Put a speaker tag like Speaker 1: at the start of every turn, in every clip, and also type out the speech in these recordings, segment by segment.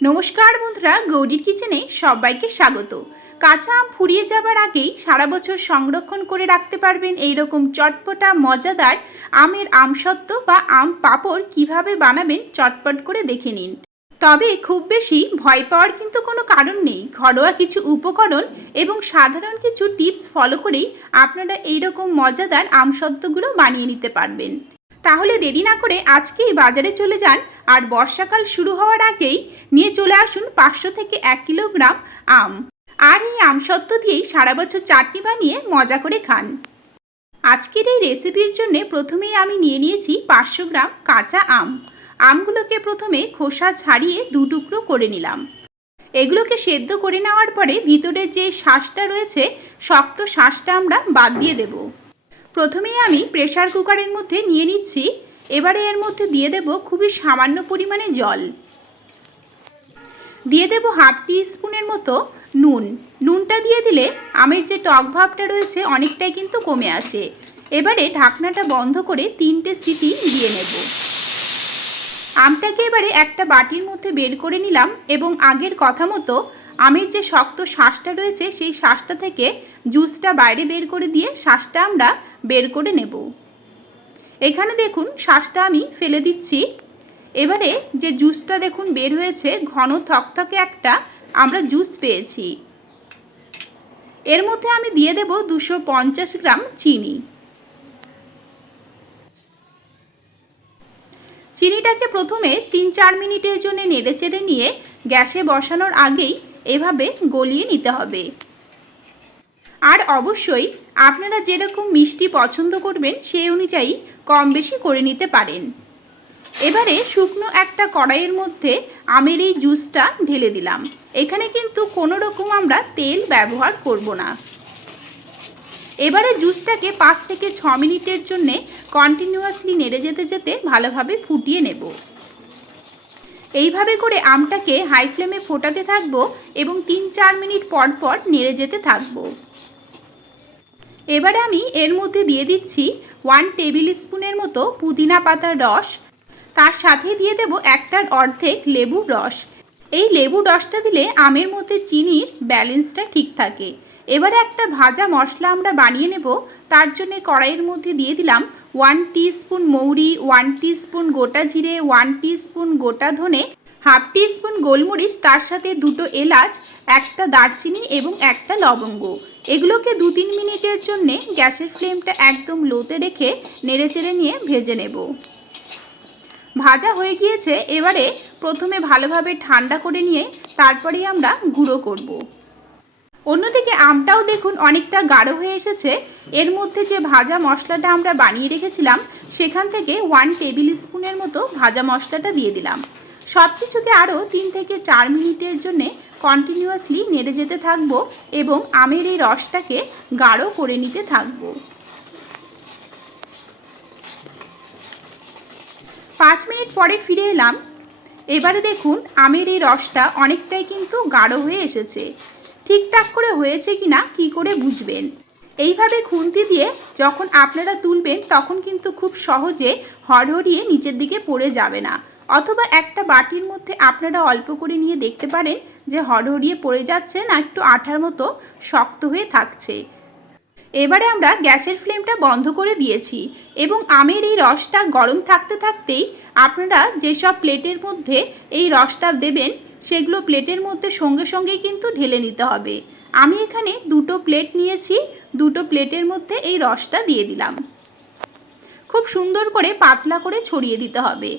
Speaker 1: নমস্কার বন্ধুরা গৌরীর কিচেনে সবাইকে স্বাগত। কাঁচা আম ফুরিয়ে যাবার আগেই সারা বছর সংরক্ষণ করে রাখতে পারবেন এই রকম চটপটা, মজাদার আমের আমসত্ত্ব বা আম পাঁপড় কীভাবে বানাবেন চটপট করে দেখে নিন। তবে খুব বেশি ভয় পাওয়ার কিন্তু কোনো কারণ নেই। ঘরোয়া কিছু উপকরণ এবং সাধারণ কিছু টিপস ফলো করেই আপনারা এই রকম মজাদার আমসত্ত্বগুলো বানিয়ে নিতে পারবেন। তাহলে দেরি না করে আজকেই বাজারে চলে যান আর বর্ষাকাল শুরু হওয়ার আগেই নিয়ে চলে আসুন পাঁচশো থেকে এক কিলোগ্রাম আম। আর এই আমসত্ত্ব দিয়েই সারা বছর চাটনি বানিয়ে মজা করে খান। আজকের এই রেসিপির জন্য প্রথমেই আমি নিয়ে নিয়েছি পাঁচশো গ্রাম কাঁচা আম। আমগুলোকে প্রথমে খোসা ছাড়িয়ে দু টুকরো করে নিলাম। এগুলোকে সেদ্ধ করে নেওয়ার পরে ভিতরে যে শ্বাসটা রয়েছে, শক্ত শ্বাসটা আমরা বাদ দিয়ে দেব। প্রথমেই আমি প্রেসার কুকারের মধ্যে নিয়ে নিচ্ছি। এবারে এর মধ্যে দিয়ে দেব খুবই সামান্য পরিমাণে জল। দিয়ে দেব হাফ টি স্পুনের মতো নুন। নুনটা দিয়ে দিলে আমের যে টক ভাবটা রয়েছে অনেকটাই কিন্তু কমে আসে। এবারে ঢাকনাটা বন্ধ করে তিনটে সিটি দিয়ে নেব। আমটাকে এবারে একটা বাটির মধ্যে বের করে নিলাম এবং আগের কথা মতো আমের যে শক্ত শ্বাসটা রয়েছে সেই শ্বাসটা থেকে জুসটা বাইরে বের করে দিয়ে শ্বাসটা আমরা বের করে নেব। এখানে দেখুন শ্বাসটা আমি ফেলে দিচ্ছি। এবারে যে জুসটা দেখুন বের হয়েছে, ঘন থকথকে একটা আমরা জুস পেয়েছি। এর মধ্যে আমি দিয়ে দেব দুশো পঞ্চাশ গ্রাম চিনি। চিনিটাকে প্রথমে তিন চার মিনিটের জন্য নেড়ে চেড়ে নিয়ে গ্যাসে বসানোর আগেই এভাবে গলিয়ে নিতে হবে। আর অবশ্যই আপনারা যেরকম মিষ্টি পছন্দ করবেন সেই অনুযায়ী কম বেশি করে নিতে পারেন। এবারে শুকনো একটা কড়াইয়ের মধ্যে আমের এই জুসটা ঢেলে দিলাম। এখানে কিন্তু কোনো রকম আমরা তেল ব্যবহার করব না। এবারে জুসটাকে পাঁচ থেকে ছ মিনিটের জন্যে কন্টিনিউয়াসলি নেড়ে যেতে যেতে ভালোভাবে ফুটিয়ে নেব। এইভাবে করে আমটাকে হাই ফ্লেমে ফোটাতে থাকব এবং তিন চার মিনিট পর পর নেড়ে যেতে থাকব। এবারে আমি এর মধ্যে দিয়ে দিচ্ছি ওয়ান টেবিল স্পুনের মতো পুদিনা পাতার রস। তার সাথে দিয়ে দেব একটার অর্ধেক লেবুর রস। এই লেবু রসটা দিলে আমের মধ্যে চিনির ব্যালেন্সটা ঠিক থাকে। এবারে একটা ভাজা মশলা আমরা বানিয়ে নেব। তার জন্য কড়াইয়ের মধ্যে দিয়ে দিলাম ওয়ান স্পুন মৌরি ওয়ান স্পুন গোটা জিরে ওয়ান স্পুন গোটা ধনে হাফ স্পুন গোলমরিচ, তার সাথে দুটো এলাচ একটা দারচিনি এবং একটা লবঙ্গ। এগুলোকে দু তিন মিনিটের জন্যে গ্যাসের ফ্লেমটা একদম লোতে রেখে নেড়েচেড়ে নিয়ে ভেজে নেব। ভাজা হয়ে গিয়েছে, এবারে প্রথমে ভালোভাবে ঠান্ডা করে নিয়ে তারপরেই আমরা গুঁড়ো করব। অন্যদিকে আমটাও দেখুন অনেকটা গাঢ় হয়ে এসেছে। এর মধ্যে যে ভাজা মশলাটা আমরা বানিয়ে রেখেছিলাম, সেখান থেকে ওয়ান টেবিল স্পুনের মতো ভাজা মশলাটা দিয়ে দিলাম। সব কিছুকে আরও তিন থেকে চার মিনিটের জন্যে কন্টিনিউয়াসলি নেড়ে যেতে থাকব এবং আমের এই রসটাকে গাঢ় করে নিতে থাকব। পাঁচ মিনিট পরে ফিরে এলাম। এবারে দেখুন, আমের এই রসটা অনেকটাই কিন্তু গাঢ় হয়ে এসেছে। ঠিকঠাক করে হয়েছে কি না কী করে বুঝবেন? এইভাবে খুন্তি দিয়ে যখন আপনারা তুলবেন, তখন কিন্তু খুব সহজে হড়হড়িয়ে নিচের দিকে পড়ে যাবে না। অথবা একটা বাটির মধ্যে আপনারা অল্প করে নিয়ে দেখতে পারেন যে হড়হড়িয়ে পড়ে যাচ্ছে না, একটু আঠার মতো শক্ত হয়ে থাকছে। এবারে আমরা গ্যাসের ফ্লেমটা বন্ধ করে দিয়েছি এবং আমের এই রসটা গরম থাকতে থাকতেই আপনারা যেসব প্লেটের মধ্যে এই রসটা দেবেন, সেগুলো প্লেটের মধ্যে সঙ্গে সঙ্গেই কিন্তু ঢেলে নিতে হবে। আমি এখানে দুটো প্লেট নিয়েছি, দুটো প্লেটের মধ্যে এই রসটা দিয়ে দিলাম। খুব সুন্দর করে পাতলা করে ছড়িয়ে দিতে হবে।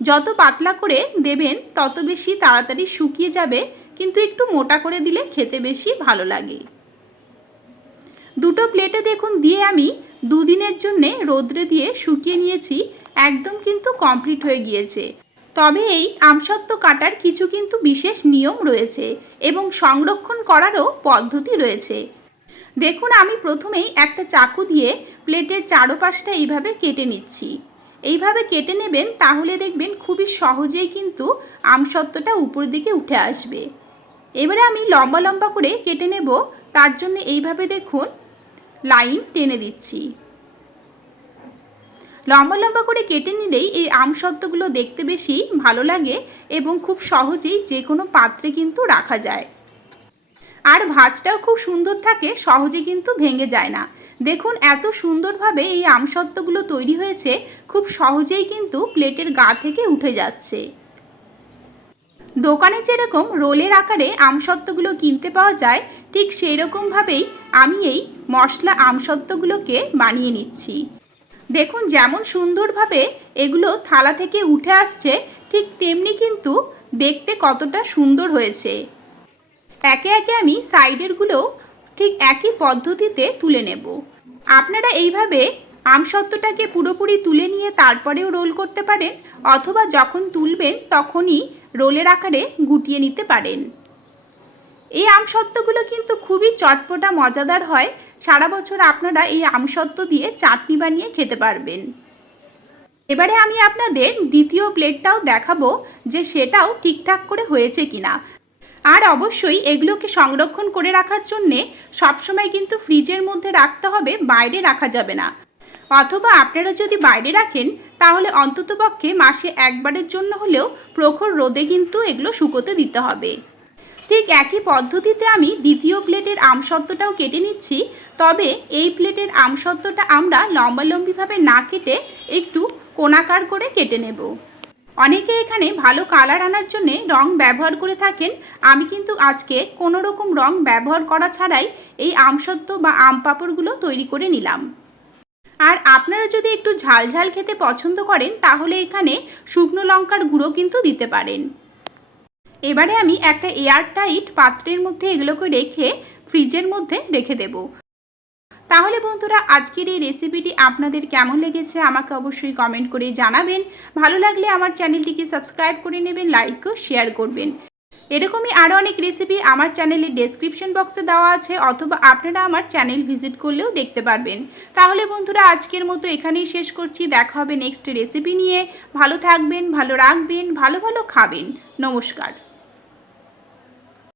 Speaker 1: যত পাতলা করে দেবেন, তত বেশি তাড়াতাড়ি শুকিয়ে যাবে, কিন্তু একটু মোটা করে দিলে খেতে বেশি ভালো লাগে। দুটো প্লেটে দেখুন, দিয়ে আমি দুদিনের জন্যে রোদ্রে দিয়ে শুকিয়ে নিয়েছি, একদম কিন্তু কমপ্লিট হয়ে গিয়েছে। তবে এই আমসত্ত্ব কাটার কিছু কিন্তু বিশেষ নিয়ম রয়েছে এবং সংরক্ষণ করারও পদ্ধতি রয়েছে। দেখুন, আমি প্রথমেই একটা চাকু দিয়ে প্লেটের চারোপাশটা এইভাবে কেটে নিচ্ছি। এইভাবে কেটে নেবেন, তাহলে দেখবেন খুবই সহজেই কিন্তু আমসত্ত্বটা উপর দিকে উঠে আসবে। এবারে আমি লম্বা লম্বা করে কেটে নেব, তার জন্য এইভাবে দেখুন, লাইন টেনে দিচ্ছি। লম্বা লম্বা করে কেটে নিলেই এই আমসত্ত্বগুলো দেখতে বেশি ভালো লাগে এবং খুব সহজেই যে কোনো পাত্রে কিন্তু রাখা যায়। আর ভাজটাও খুব সুন্দর থাকে, সহজে কিন্তু ভেঙে যায় না। দেখুন, এত সুন্দরভাবে এই আমসত্ত্বগুলো তৈরি হয়েছে, খুব সহজেই কিন্তু প্লেটের গা থেকে উঠে যাচ্ছে। দোকানে যেরকম রোলের আকারে আমসত্ত্বগুলো কিনতে পাওয়া যায়, ঠিক সেই রকমভাবেই আমি এই মশলা আমসত্ত্বগুলোকে বানিয়ে নিচ্ছি। দেখুন, যেমন সুন্দরভাবে এগুলো থালা থেকে উঠে আসছে, ঠিক তেমনি কিন্তু দেখতে কতটা সুন্দর হয়েছে। একে একে আমি সাইডেরগুলো ঠিক একই পদ্ধতিতে তুলে নেব। আপনারা এইভাবে আমসত্ত্বটাকে পুরোপুরি তুলে নিয়ে তারপরেও রোল করতে পারেন অথবা যখন তুলবেন তখনই রোলের আকারে গুটিয়ে নিতে পারেন। এই আমসত্ত্বগুলো কিন্তু খুবই চটপটা, মজাদার হয়। সারা বছর আপনারা এই আমসত্ত্ব দিয়ে চাটনি বানিয়ে খেতে পারবেন। এবারে আমি আপনাদের দ্বিতীয় প্লেটটাও দেখাবো যে সেটাও ঠিকঠাক করে হয়েছে কিনা। আর অবশ্যই এগুলোকে সংরক্ষণ করে রাখার জন্যে সবসময় কিন্তু ফ্রিজের মধ্যে রাখতে হবে, বাইরে রাখা যাবে না। অথবা আপনারা যদি বাইরে রাখেন, তাহলে অন্ততপক্ষে মাসে একবারের জন্য হলেও প্রখর রোদে কিন্তু এগুলো শুকোতে দিতে হবে। ঠিক একই পদ্ধতিতে আমি দ্বিতীয় প্লেটের আমসত্ত্বটাও কেটে নিচ্ছি, তবে এই প্লেটের আমসত্ত্বটা আমরা লম্বালম্বিভাবে না কেটে একটু কোনাকার করে কেটে নেব। অনেকে এখানে ভালো কালার আনার জন্য রং ব্যবহার করে থাকেন। আমি কিন্তু আজকে কোনো রকম রং ব্যবহার করা ছাড়াই এই আমসত্ত্ব বা আম পাঁপড়গুলো তৈরি করে নিলাম। আর আপনারা যদি একটু ঝাল ঝাল খেতে পছন্দ করেন, তাহলে এখানে শুকনো লঙ্কার গুঁড়ো কিন্তু দিতে পারেন। এবারে আমি একটা এয়ার টাইট পাত্রের মধ্যে এগুলোকে রেখে ফ্রিজের মধ্যে রেখে দেব। তাহলে বন্ধুরা, আজকের এই রেসিপিটি আপনাদের কেমন লেগেছে আমাকে অবশ্যই কমেন্ট করে জানাবেন। ভালো লাগলে আমার চ্যানেলটিকে সাবস্ক্রাইব করে নেবেন লাইক ও শেয়ার করবেন। এরকমই আরও অনেক রেসিপি আমার চ্যানেলের ডেসক্রিপশন বক্সে দেওয়া আছে, অথবা আপনারা আমার চ্যানেল ভিজিট করলেও দেখতে পারবেন। তাহলে বন্ধুরা, আজকের মতো এখানেই শেষ করছি। দেখা হবে নেক্সট রেসিপি নিয়ে। ভালো থাকবেন, ভালো রাখবেন, ভালো ভালো খাবেন। নমস্কার।